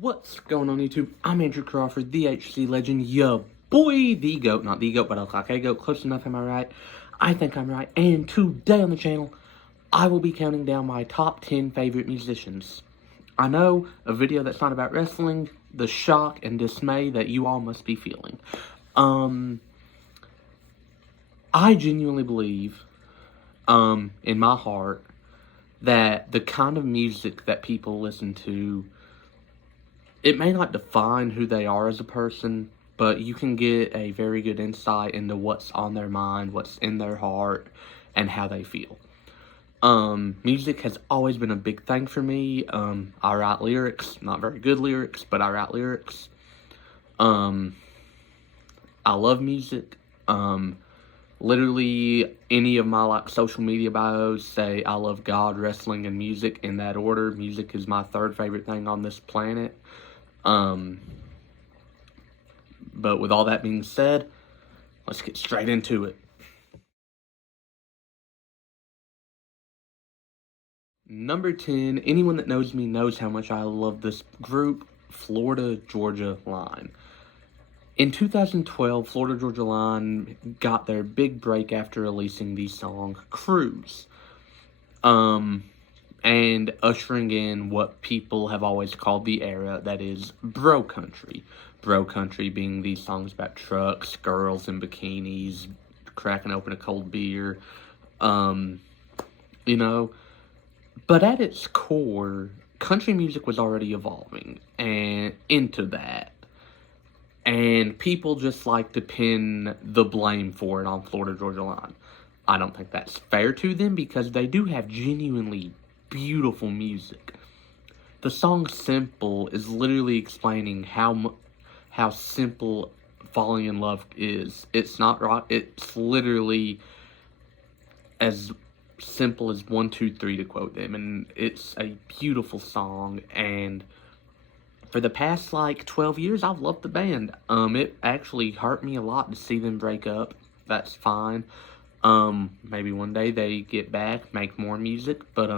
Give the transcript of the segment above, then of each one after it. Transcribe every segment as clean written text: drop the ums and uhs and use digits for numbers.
What's going on YouTube? I'm Andrew Crawford, the HC Legend, ya boy, the GOAT, not the GOAT, but I look like a GOAT, close enough, am I right? I think I'm right, and today on the channel, I will be counting down my top 10 favorite musicians. I know, a video that's not about wrestling, the shock and dismay that you all must be feeling. I genuinely believe, in my heart, that the kind of music that people listen to, it may not define who they are as a person, but you can get a very good insight into what's on their mind, what's in their heart, and how they feel. Music has always been a big thing for me. I write lyrics, not very good lyrics, but I write lyrics. I love music. Literally any of my social media bios say I love God, wrestling, and music in that order. Music is my third favorite thing on this planet. But with all that being said, let's get straight into it. Number 10, anyone that knows me knows how much I love this group, Florida Georgia Line. In 2012, Florida Georgia Line got their big break after releasing the song Cruise. And ushering in what people have always called the era that is bro country. Bro country being these songs about trucks, girls in bikinis, cracking open a cold beer, But at its core, country music was already evolving and into that. And people just like to pin the blame for it on Florida Georgia Line. I don't think that's fair to them because they do have genuinely beautiful music. The song Simple is literally explaining how simple falling in love is. It's not rock, it's literally as simple as 1, 2, 3 to quote them, and it's a beautiful song. And for the past 12 years, I've loved the band. It actually hurt me a lot to see them break up. That's fine. Maybe one day they get back, make more music, but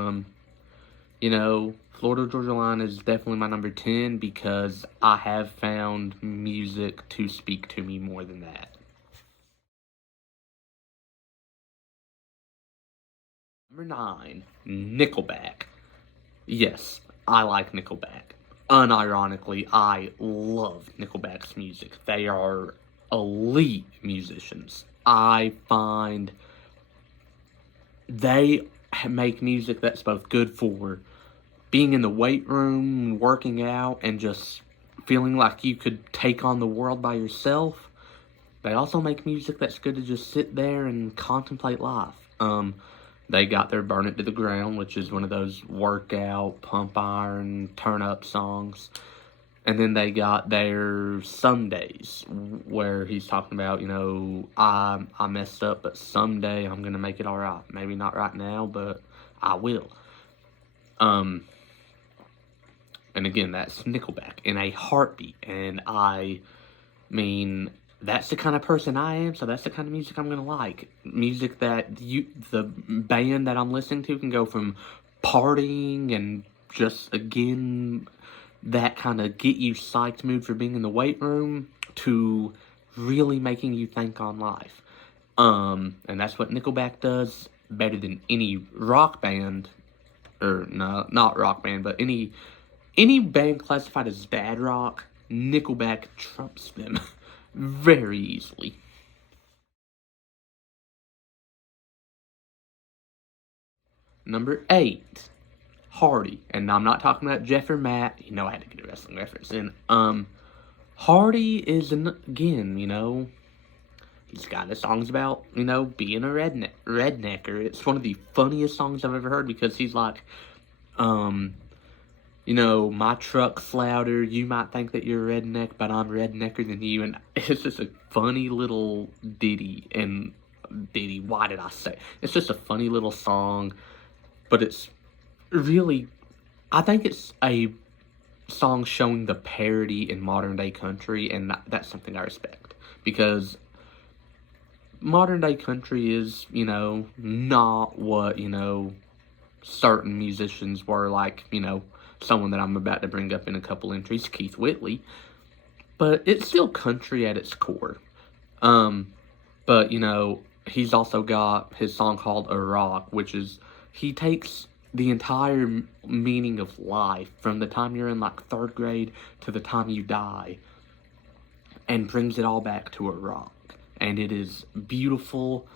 Florida Georgia Line is definitely my number 10 because I have found music to speak to me more than that. Number 9, Nickelback. Yes, I like Nickelback. Unironically, I love Nickelback's music. They are elite musicians. I find they make music that's both good for being in the weight room, working out, and just feeling like you could take on the world by yourself. They also make music that's good to just sit there and contemplate life. They got their Burn It to the Ground, which is one of those workout, pump iron, turn up songs. And then they got their Some Days, where he's talking about, I messed up, but someday I'm going to make it all right. Maybe not right now, but I will. And again, that's Nickelback in a heartbeat. And that's the kind of person I am, so that's the kind of music I'm going to like. Music that the band that I'm listening to can go from partying and just, again, that kind of get you psyched mood for being in the weight room to really making you think on life. And that's what Nickelback does better than any rock band, or no, not rock band, but any band classified as bad rock. Nickelback trumps them very easily. Number 8, Hardy. And I'm not talking about Jeff or Matt. I had to get a wrestling reference in. Hardy is, again, he's got his songs about, being a rednecker. It's one of the funniest songs I've ever heard because he's like, my truck's louder, you might think that you're a redneck, but I'm rednecker than you, and it's just a funny little ditty, why did I say? It's just a funny little song, but it's really, I think it's a song showing the parody in modern day country, and that's something I respect, because modern day country is, not what, certain musicians were someone that I'm about to bring up in a couple entries, Keith Whitley. But it's still country at its core. But, he's also got his song called Iraq, which is, he takes the entire meaning of life from the time you're in, like, 3rd grade to the time you die, and brings it all back to Iraq. And it is beautiful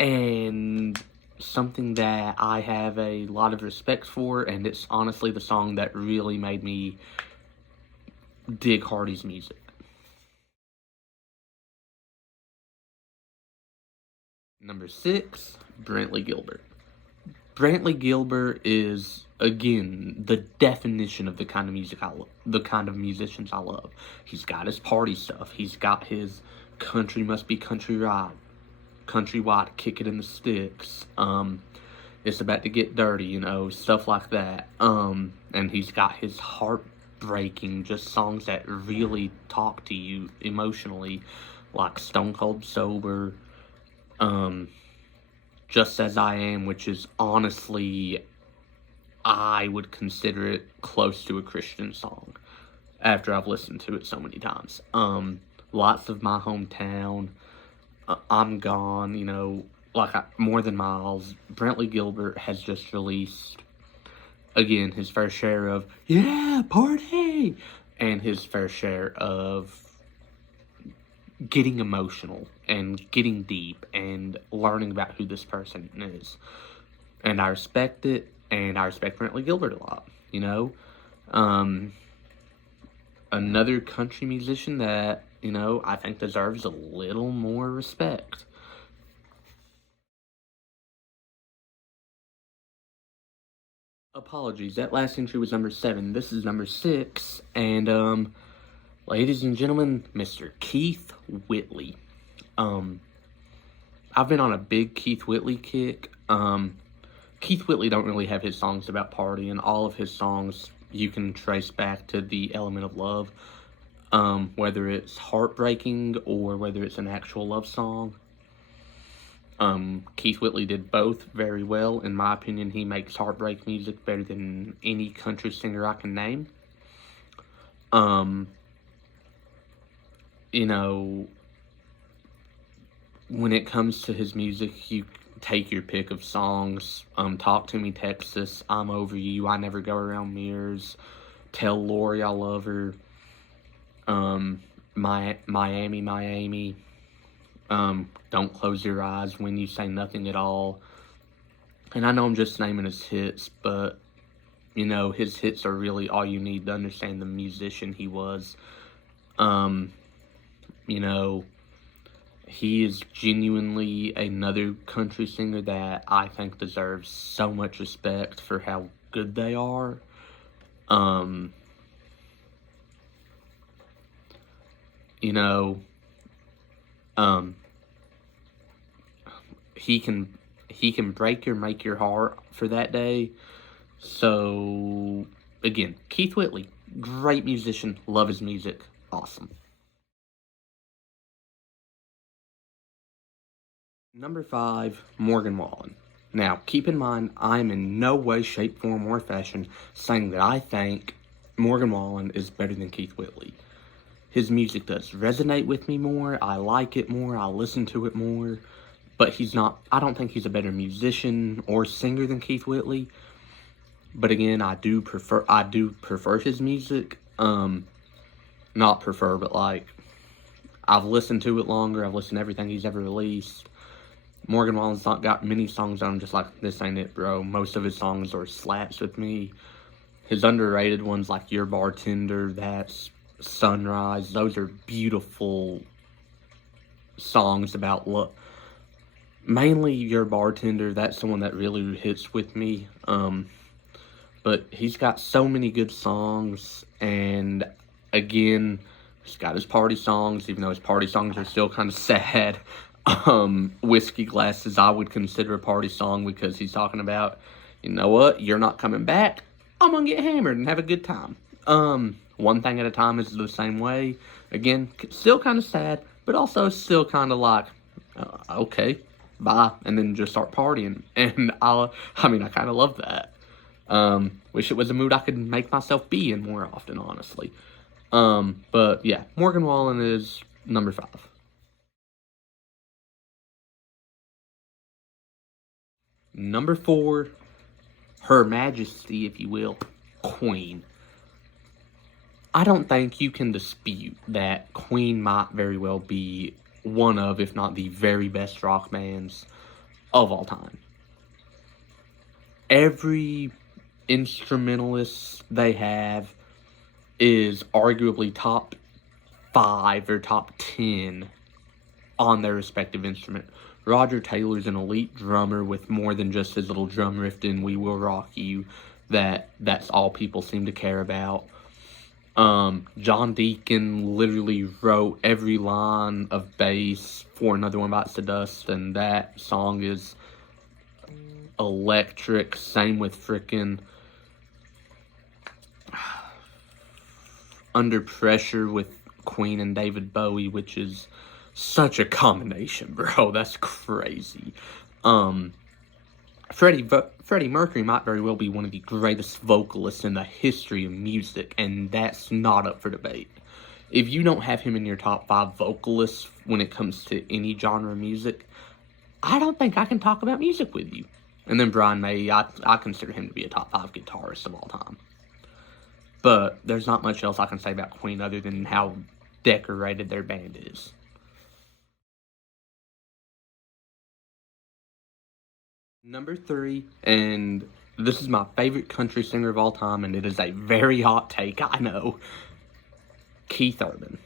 and something that I have a lot of respect for, and it's honestly the song that really made me dig Hardy's music. Number 6, Brantley Gilbert. Brantley Gilbert is, again, the definition of the kind of music the kind of musicians I love. He's got his party stuff. He's got his country must be countrywide, kick it in the sticks. It's about to get dirty, stuff like that. And he's got his heartbreaking, just songs that really talk to you emotionally, like Stone Cold Sober, Just As I Am, which is honestly, I would consider it close to a Christian song after I've listened to it so many times. Lots of My Hometown, I'm Gone, More Than Miles. Brantley Gilbert has just released, again, his fair share of, yeah, party, and his fair share of getting emotional and getting deep and learning about who this person is. And I respect it, and I respect Brantley Gilbert a lot, Another country musician that, I think deserves a little more respect. Apologies, that last entry was number 7. This is number 6, and, ladies and gentlemen, Mr. Keith Whitley. I've been on a big Keith Whitley kick. Keith Whitley don't really have his songs about party, and all of his songs you can trace back to the element of love, whether it's heartbreaking or whether it's an actual love song. Keith Whitley did both very well. In my opinion, he makes heartbreak music better than any country singer I can name. When it comes to his music, you take your pick of songs. Talk to Me, Texas, I'm Over You, I Never Go Around Mirrors, Tell Lori I Love Her, Miami, Don't Close Your Eyes, When You Say Nothing at All. And I know I'm just naming his hits, but, his hits are really all you need to understand the musician he was. He is genuinely another country singer that I think deserves so much respect for how good they are. He can break or make your heart for that day. So, again, Keith Whitley, great musician, love his music, awesome. Number 5, Morgan Wallen. Now, keep in mind, I'm in no way, shape, form, or fashion saying that I think Morgan Wallen is better than Keith Whitley. His music does resonate with me more, I like it more, I listen to it more, but I don't think he's a better musician or singer than Keith Whitley. But again, I do prefer his music. Not prefer, but I've listened to it longer, I've listened to everything he's ever released. Morgan Wallen's not got many songs on him, just like This Ain't It, Bro. Most of his songs are slaps with me. His underrated ones like Your Bartender, That's Sunrise, those are beautiful songs about love. Mainly Your Bartender, that's the one that really hits with me. But he's got so many good songs, and again, he's got his party songs, even though his party songs are still kind of sad. Whiskey Glasses, I would consider a party song because he's talking about, you know what, you're not coming back, I'm gonna get hammered and have a good time. One Thing at a Time is the same way. Again, still kind of sad, but also still kind of like, okay, bye, and then just start partying. And I kind of love that. Wish it was a mood I could make myself be in more often, honestly. But yeah, Morgan Wallen is number 5. Number 4, Her Majesty, if you will, Queen. I don't think you can dispute that Queen might very well be one of, if not the very best rock bands of all time. Every instrumentalist they have is arguably top 5 or top 10 on their respective instrument. Roger Taylor's an elite drummer with more than just his little drum riff in We Will Rock You. That's all people seem to care about. John Deacon literally wrote every line of bass for Another One Bites the Dust, and that song is electric. Same with frickin' Under Pressure with Queen and David Bowie, which is such a combination, bro. That's crazy. Freddie Mercury might very well be one of the greatest vocalists in the history of music, and that's not up for debate. If you don't have him in your top 5 vocalists when it comes to any genre of music, I don't think I can talk about music with you. And then Brian May, I consider him to be a top 5 guitarist of all time. But there's not much else I can say about Queen other than how decorated their band is. Number 3, and this is my favorite country singer of all time, and it is a very hot take, I know. Keith Urban.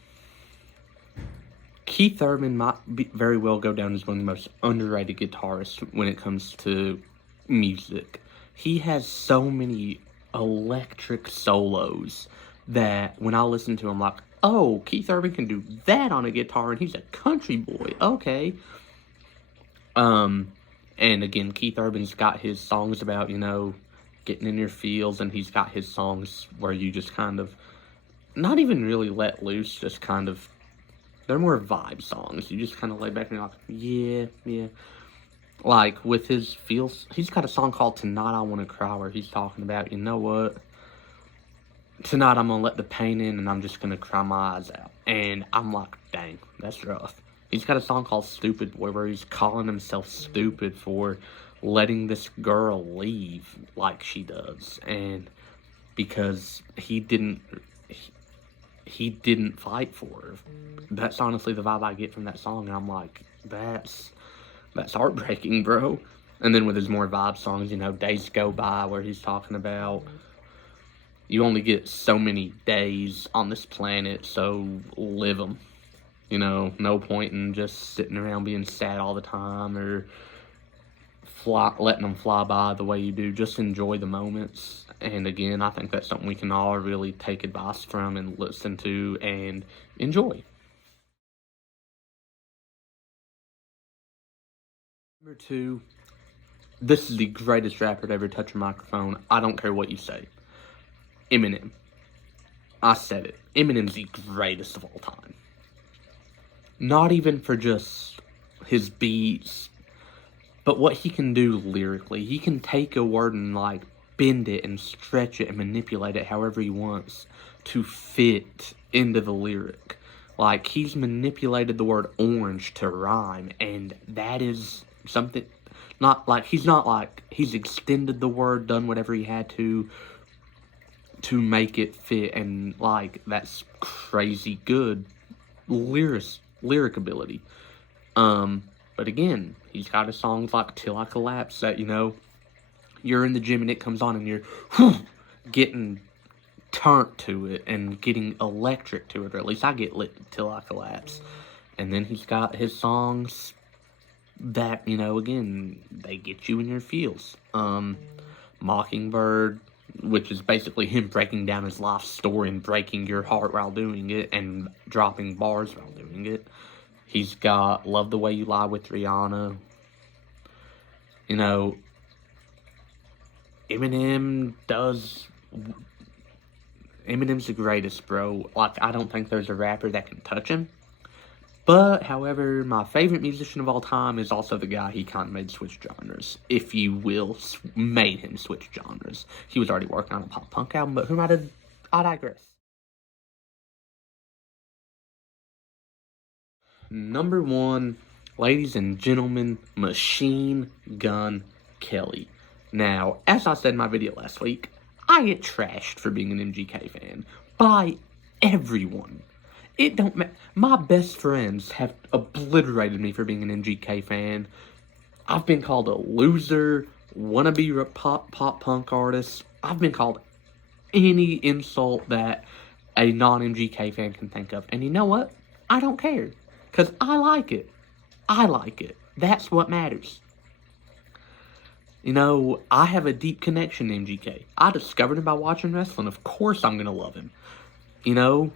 Keith Urban might very well go down as one of the most underrated guitarists when it comes to music. He has so many electric solos that when I listen to him, I'm like, oh, Keith Urban can do that on a guitar, and he's a country boy. Okay. And again, Keith Urban's got his songs about, getting in your feels, and he's got his songs where you just kind of, not even really let loose, just kind of, they're more vibe songs. You just kind of lay back and you're like, yeah. Like, with his feels, he's got a song called Tonight I Want to Cry, where he's talking about, you know what, tonight I'm going to let the pain in, and I'm just going to cry my eyes out. And I'm like, dang, that's rough. He's got a song called Stupid Boy, where he's calling himself stupid for letting this girl leave like she does. And because he didn't fight for her. That's honestly the vibe I get from that song, and I'm like, that's heartbreaking, bro. And then with his more vibe songs, Days Go By, where he's talking about you only get so many days on this planet, so live them. No point in just sitting around being sad all the time or letting them fly by the way you do. Just enjoy the moments. And again, I think that's something we can all really take advice from and listen to and enjoy. Number 2, this is the greatest rapper to ever touch a microphone. I don't care what you say. Eminem. I said it. Eminem's the greatest of all time. Not even for just his beats, but what he can do lyrically. He can take a word and bend it and stretch it and manipulate it however he wants to fit into the lyric. He's manipulated the word orange to rhyme, and that is something, he's extended the word, done whatever he had to make it fit, and that's crazy good lyric ability. But again, he's got his songs like Till I Collapse that, you're in the gym and it comes on and you're getting turned to it and getting electric to it, or at least I get lit Till I Collapse. And then he's got his songs that, again, they get you in your feels. Mockingbird, which is basically him breaking down his life story and breaking your heart while doing it and dropping bars while doing it. He's got Love the Way You Lie with Rihanna. Eminem's the greatest, bro. I don't think there's a rapper that can touch him. But, however, my favorite musician of all time is also the guy he kind of made switch genres, if you will, made him switch genres. He was already working on a pop-punk album, but I digress. Number 1, ladies and gentlemen, Machine Gun Kelly. Now, as I said in my video last week, I get trashed for being an MGK fan by everyone. It don't matter. My best friends have obliterated me for being an MGK fan. I've been called a loser, wannabe pop punk artist. I've been called any insult that a non-MGK fan can think of. And you know what? I don't care. Because I like it. I like it. That's what matters. You know, I have a deep connection to MGK. I discovered him by watching wrestling. Of course I'm going to love him. You know,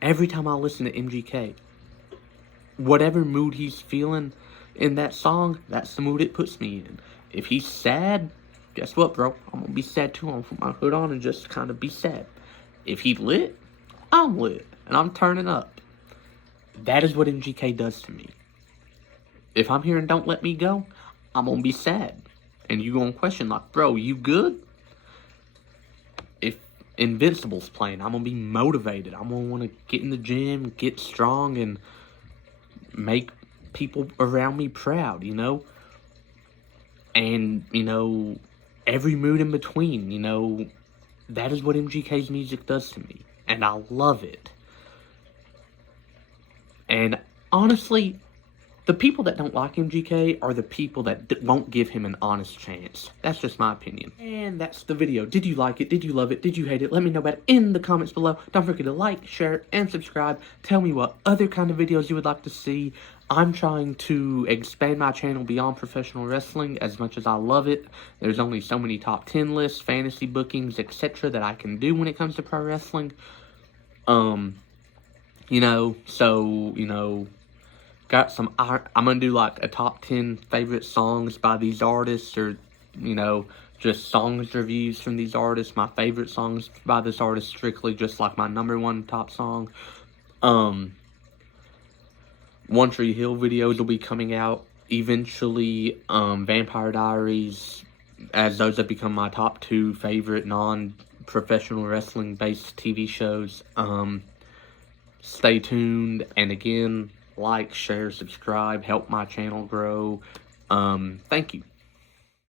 every time I listen to MGK, whatever mood he's feeling in that song, that's the mood it puts me in. If he's sad, guess what, bro? I'm going to be sad too. I'm going to put my hood on and just kind of be sad. If he lit, I'm lit. And I'm turning up. That is what MGK does to me. If I'm hearing Don't Let Me Go, I'm going to be sad. And you going to question like, bro, you good? If Invincible's playing, I'm going to be motivated. I'm going to want to get in the gym, get strong, and make people around me proud, you know? And, you know, every mood in between, you know, that is what MGK's music does to me. And I love it. And honestly, the people that don't like MGK are the people that won't give him an honest chance. That's just my opinion. And that's the video. Did you like it? Did you love it? Did you hate it? Let me know about it in the comments below. Don't forget to like, share, and subscribe. Tell me what other kind of videos you would like to see. I'm trying to expand my channel beyond professional wrestling as much as I love it. There's only so many top 10 lists, fantasy bookings, etc. that I can do when it comes to pro wrestling. You know, so, you know, got some, I'm going to do like a top 10 favorite songs by these artists, or, you know, just songs reviews from these artists, my favorite songs by this artist, strictly just like my #1 top song. One Tree Hill videos will be coming out eventually. Vampire Diaries, as those have become my top 2 favorite non-professional wrestling based TV shows. Stay tuned, and again, like, share, subscribe, help my channel grow. Thank you.